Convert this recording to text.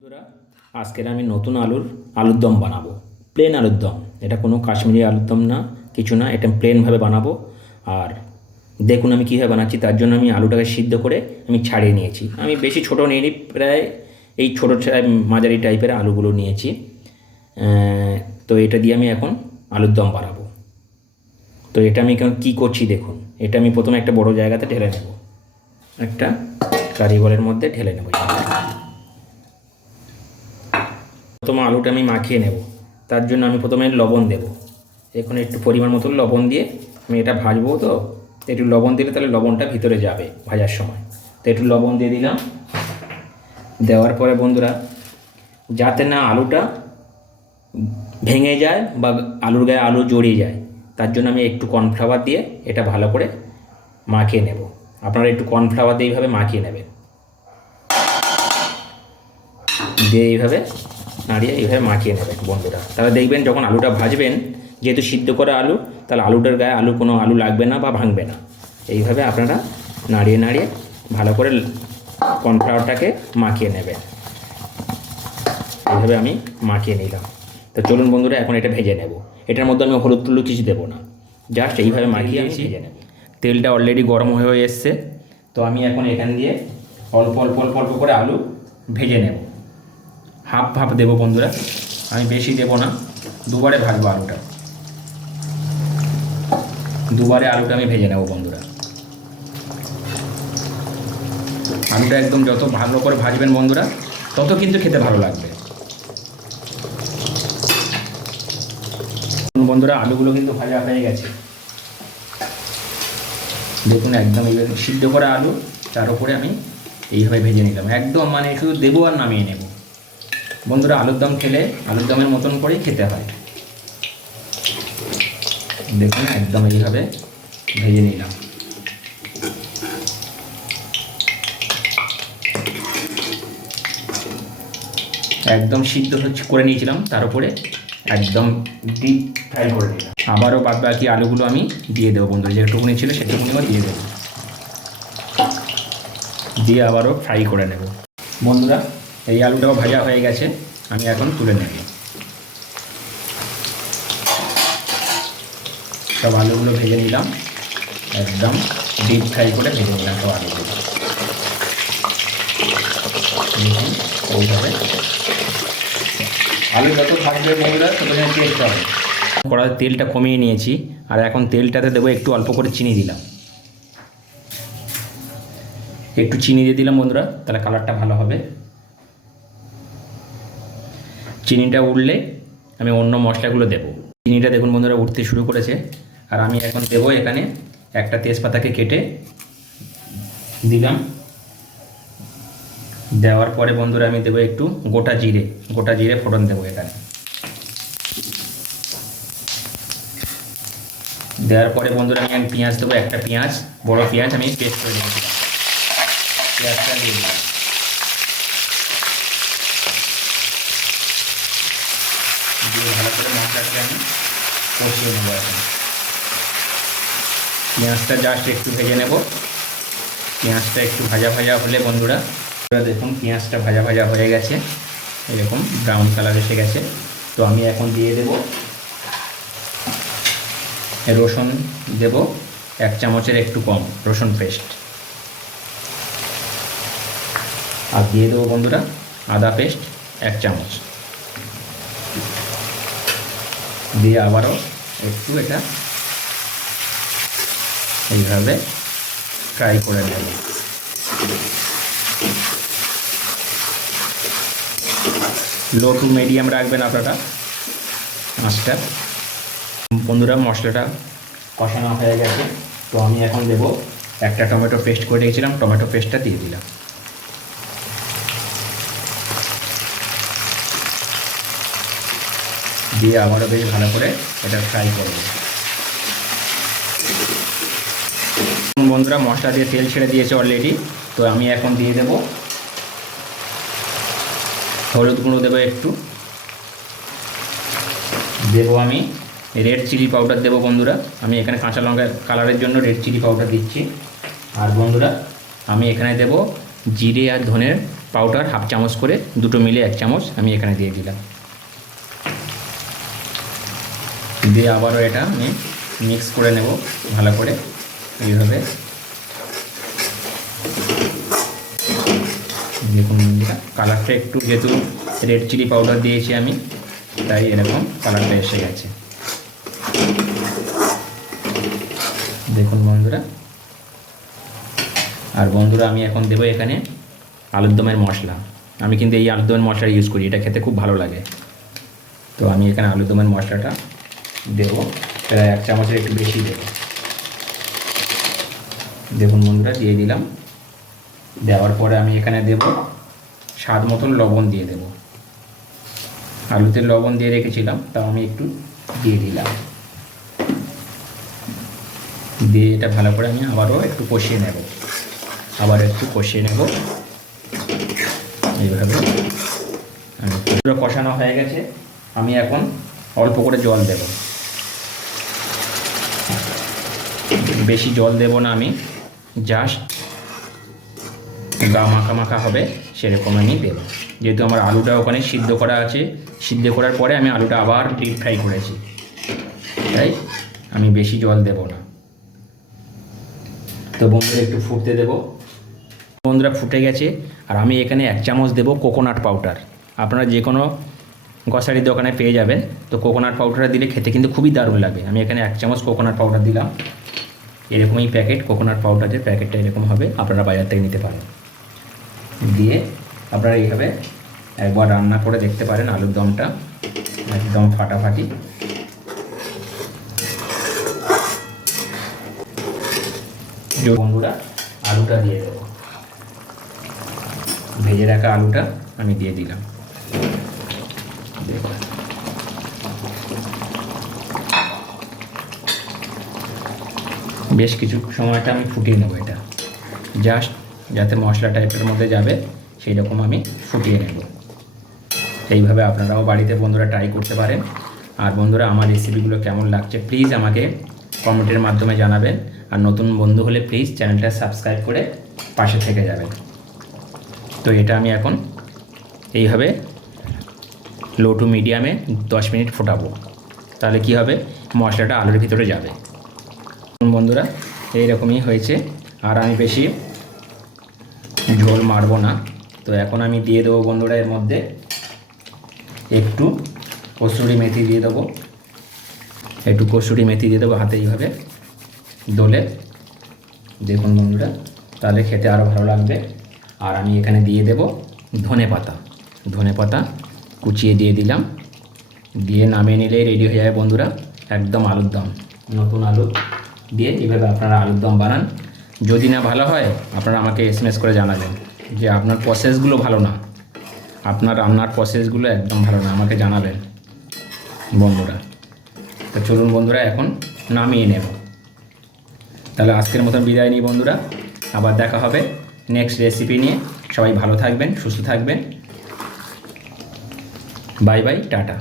বন্ধুরা, আজকের আমি নতুন আলুর আলুর দম বানাবো। প্লেন আলুর দম এটা কোনো কাশ্মীরি আলুর দম না, কিছু না, এটা প্লেনভাবে বানাবো। আর দেখুন আমি কীভাবে বানাচ্ছি, তার জন্য আমি আলুটাকে সিদ্ধ করে আমি ছাড়িয়ে নিয়েছি। আমি বেশি ছোটো নিইনি, প্রায় এই ছোটো মাঝারি টাইপের আলুগুলো নিয়েছি। তো এটা দিয়ে আমি এখন আলুর দম বানাবো। তো এটা আমি কী করছি দেখুন, এটা আমি প্রথমে একটা বড় জায়গাতে ঢেলে নেব। একটা কারিগরের মধ্যে ঢেলে নেব। প্রথমে আলুটা আমি মাখিয়ে নেব। তার জন্য আমি প্রথমে লবণ দেব। এখন একটু পরিমাণ মতো লবণ দিয়ে আমি এটা ভাজবো। তো একটু লবণ দিলে তাহলে লবণটা ভিতরে যাবে ভাজার সময়। তো একটু লবণ দিয়ে দিলাম। দেওয়ার পরে বন্ধুরা, যাতে না আলুটা ভেঙে যায় বা আলুর গায়ে আলু জড়িয়ে যায়, তার জন্য আমি একটু কর্নফ্লাওয়ার দিয়ে এটা ভালো করে মাখিয়ে নেব। আপনারা একটু কর্নফ্লাওয়ার দিয়ে এইভাবে মাখিয়ে নেবেন। দিয়ে এইভাবে নাড়িয়ে এইভাবে মাখিয়ে নেবেন বন্ধুরা। তাহলে দেখবেন যখন আলুটা ভাজবেন যেহেতু সিদ্ধ করা আলু তাহলে আলুটার গায়ে আলু কোনো আলু লাগবে না বা ভাঙবে না। এইভাবে আপনারা নাড়িয়ে নাড়িয়ে ভালো করে কর্নফ্লাওয়ারটাকে মাখিয়ে নেবেন। এইভাবে আমি মাখিয়ে নিলাম। তো চলুন বন্ধুরা এখন এটা ভেজে নেব। এটার মধ্যে আমি হলুদ টুলু কিছু দেবো না। জাস্ট এইভাবে মাখিয়ে আমি ভেজে নেব। তেলটা অলরেডি গরম হয়ে হয়ে এসছে। তো আমি এখন এখান দিয়ে অল্প অল্প অল্প অল্প করে আলু ভেজে নেব। হাফ হাফ দেবো বন্ধুরা। আমি বেশি দেবো না। দুবারে ভাজবো আলুটা। দুবারে আলুটা আমি ভেজে নেব বন্ধুরা। আলুটা একদম যত ভালো করে ভাজবেন বন্ধুরা, তত কিন্তু খেতে ভালো লাগবে। বন্ধুরা, আলুগুলো কিন্তু ভাজা হয়ে গেছে। দেখুন, একদম সিদ্ধ করা আলু, তার উপরে আমি এইভাবে ভেজে নিলাম। একদম মানে শুধু দেবো আর নামিয়ে নেব। বন্ধুরা আলুর দম খেলে, আলুর দমের মতন করেই খেতে হয়। দেখুন, একদম এইভাবে ভেজে নিলাম। একদম সিদ্ধ হচ্ছে, করে নিয়েছিলাম, তার উপরে একদম ডিপ ফ্রাই করে নিলাম। আবারও বাদ বাকি আলুগুলো আমি দিয়ে দেবো বন্ধুরা, যেটুকুনি ছিল সেটুকুনিও দিয়ে দেবো। দিয়ে আবারও ফ্রাই করে নেব। বন্ধুরা, এই আলুটাও ভাজা হয়ে গেছে। আমি এখন তুলে নেব। সব আলুগুলো ভেজে নিলাম। একদম ডিপ ফ্রাই করে ভেজে নিলাম সব আলুগুলো। এইভাবে। আলু যত ভাজবে বন্ধুরা তত টেস্ট হবে। তেলটা কমিয়ে নিয়েছি, আর এখন তেলটাতে দেবো একটু অল্প করে চিনি দিলাম। একটু চিনি দিয়ে দিলাম বন্ধুরা, তাহলে কালারটা ভালো হবে। চিনিটা উঠলে আমি অন্য মশলাগুলো দেবো। চিনিটা দেখুন বন্ধুরা উঠতে শুরু করেছে। আর আমি এখন দেবো এখানে একটা তেজপাতাকে কেটে দিলাম। দেওয়ার পরে বন্ধুরা আমি দেবো একটু গোটা জিরে। গোটা জিরে ফোড়ন দেবো এখানে। দেওয়ার পরে বন্ধুরা আমি পেঁয়াজ দেবো, একটা পেঁয়াজ, বড় পেঁয়াজ আমি পেস্ট করে রেখেছিলাম পেঁয়াজটা দিয়ে দিলাম। দিয়ে ভালো করে আমি। কষিয়ে নেব এখন পেঁয়াজটা জাস্ট একটু ভেজে নেব। পেঁয়াজটা একটু ভাজা ভাজা হলে বন্ধুরা দেখুন পেঁয়াজটা ভাজা ভাজা হয়ে গেছে। এরকম ব্রাউন কালার এসে গেছে। তো আমি এখন দিয়ে দেব। রসুন দেব, এক চামচের একটু কম, রসুন পেস্ট আর দিয়ে দেবো বন্ধুরা, আদা পেস্ট এক চামচ। দিয়ে আবারও একটু এটা এইভাবে ফ্রাই করে নেব। লো টু মিডিয়াম রাখবেন আপনারা মাছটা। বন্ধুরা, মশলাটা কষানো হয়ে গেছে। তো আমি এখন দেব একটা টমেটো পেস্ট করে রেখেছিলাম। টমেটো পেস্টটা দিয়ে দিলাম। দিয়ে আবারও বেশ ভালো করে এটা ফ্রাই করব। বন্ধুরা মশলা দিয়ে তেল ছেড়ে দিয়েছে অলরেডি তো আমি এখন দিয়ে দেব। হলুদ গুঁড়ো দেবো একটু। দেবো আমি রেড চিলি পাউডার দেবো বন্ধুরা। আমি এখানে কাঁচা লঙ্কা কালারের জন্য রেড চিলি পাউডার দিচ্ছি। আর বন্ধুরা, আমি এখানে দেব জিরে আর ধনের পাউডার হাফ চামচ করে, দুটো মিলে এক চামচ আমি এখানে দিয়ে দিলাম। দিয়ে আবারও এটা আমি মিক্স করে নেব ভালো করে এইভাবে। দেখুন কালারটা একটু যেহেতু রেড চিলি পাউডার দিয়েছি আমি, তাই এরকম কালারটা এসে গেছে। দেখুন বন্ধুরা, আর বন্ধুরা আমি এখন দেবো এখানে আলুর দমের মশলা। আমি কিন্তু এই আলুর দমের মশলা ইউজ করি, এটা খেতে খুব ভালো লাগে। তো আমি এখানে আলুর দমের মশলাটা দেবো। প্রায় এক চামচের একটু বেশি দেবো। দেখুন বন্ধুরা, দিয়ে দিলাম। দেওয়ার পরে আমি এখানে দেব স্বাদ মতন লবণ দিয়ে দেব। আলুতে লবণ দিয়ে রেখেছিলাম, তাও আমি একটু দিয়ে দিলাম। দিয়ে এটা ভালো করে আমি আবারও একটু কষিয়ে নেব। আবার একটু কষিয়ে নেব। এইভাবে। কষানো হয়ে গেছে। আমি এখন অল্প করে জল দেব। বেশি জল দেব না আমি। জাস্ট গা মাখা মাখা হবে, সেরকম আমি দেবো। যেহেতু আমার আলুটা ওখানে সিদ্ধ করা আছে, সিদ্ধ করার পরে আমি আলুটা আবার ডিপ ফ্রাই করেছি। তাই আমি বেশি জল দেব না। তো বন্ধুরা একটু ফুটতে দেবো। বন্ধুরা ফুটে গেছে, আর আমি এখানে এক চামচ দেবো কোকোনাট পাউডার আপনারা যে কোনো গ্রসারির দোকানে পেয়ে যাবেন। তো কোকোনাট পাউডারটা দিলে খেতে কিন্তু খুবই দারুণ লাগে। আমি এখানে এক চামচ কোকোনাট পাউডার দিলাম। এরকমই প্যাকেট কোকোনাট পাউডারের প্যাকেটটা এরকম হবে, আপনারা বাজার থেকে নিতে পারেন। দিয়ে আপনারা এইভাবে একবার রান্না করে দেখতে পারেন আলুর দমটা, একদম ফাটাফাটি। বন্ধুরা, আলুটা দিয়ে দেবো। ভেজে রাখা আলুটা আমি দিয়ে দিলাম। বেশ কিছু সময়টা আমি ফুটিয়ে নেব এটা। জাস্ট যাতে মশলা টাইপের মধ্যে যাবে সেই রকম আমি ফুটিয়ে নেব। এইভাবে আপনারাও বাড়িতে বন্ধুরা ট্রাই করতে পারেন। আর বন্ধুরা, আমার রেসিপিগুলো কেমন লাগছে প্লিজ আমাকে কমেন্টের মাধ্যমে জানাবেন। আর নতুন বন্ধু হলে প্লিজ চ্যানেলটা সাবস্ক্রাইব করে পাশে থেকে যাবেন। তো এটা আমি এখন এইভাবে লো টু মিডিয়ামে দশ মিনিট ফোটাবো। তাহলে কি হবে? মশলাটা আলুর ভিতরে যাবে। বন্ধুরা, এইরকমই হয়েছে। আর আমি বেশি ঝোল মারবো না। তো এখন আমি দিয়ে দেবো বন্ধুরা এর মধ্যে একটু কসুরি মেথি দিয়ে দেবো। একটু কসুরি মেথি দিয়ে দেবো হাতে এইভাবে দোলে। দেখুন বন্ধুরা, তাহলে খেতে আরও ভালো লাগবে। আর আমি এখানে দিয়ে দেব ধনে পাতা। ধনে পাতা কুচিয়ে দিয়ে দিলাম। দিয়ে নামিয়ে নিলেই রেডি হয়ে যাবে বন্ধুরা, একদম আলুর দম। নতুন আলু। দিয়ে এইভাবে আপনারা আলুর দম বানান। যদি না ভালো হয়, আপনারা আমাকে এসএমএস করে জানাবেন যে আপনার প্রসেসগুলো ভালো না। আপনার রান্নার প্রসেসগুলো একদম ভালো না, আমাকে জানাবেন। বন্ধুরা, তো চলুন বন্ধুরা, এখন নামিয়ে নেব। তাহলে আজকের মতন বিদায় নিই বন্ধুরা। আবার দেখা হবে নেক্সট রেসিপি নিয়ে। সবাই ভালো থাকবেন, সুস্থ থাকবেন। Bye bye, tata.